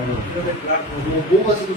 뭐가 쓰 뭐가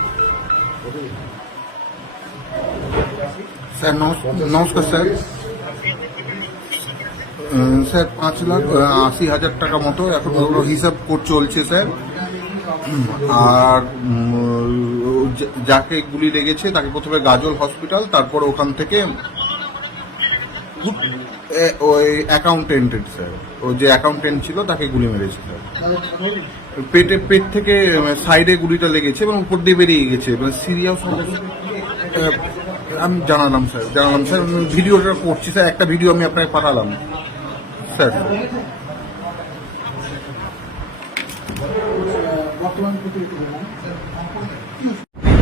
sir নমস্কার sir sir পাঁচ লাখ আশি হাজার টাকা মতো এখন ওগুলো হিসাব চলছে স্যার আর যাকে গুলি লেগেছে তাকে প্রথমে গাজল হসপিটাল তারপর ওখান থেকে ওই অ্যাকাউন্টেন্ট স্যার ও যে অ্যাকাউন্টেন্ট ছিল তাকে গুলি মেরেছে স্যার পেটে পেট থেকে সাইডে গুলিটা লেগেছে এবং উপর দিয়ে বেরিয়ে গেছে মানে সিরিয়াস আমি জানালাম স্যার জানালাম স্যার ভিডিওটা করছি স্যার একটা ভিডিও আমি আপনাকে পাঠালাম স্যার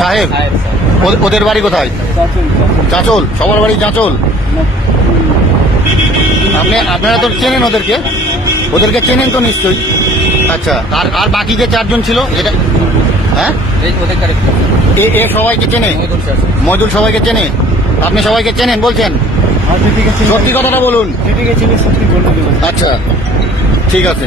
সাহেব ওদের বাড়ি কোথায় চাঁচল সবার বাড়ি চাঁচল আপনি আপনারা তো চেনেন ওদেরকে ওদেরকে চেনেন তো নিশ্চয়ই আচ্ছা আর আর বাকি যে চারজন ছিল এটা হ্যাঁ এ সবাইকে চেনে মজুর সবাইকে চেনে আপনি সবাইকে চেনেন বলছেন সত্যি কথাটা বলুন আচ্ছা ঠিক আছে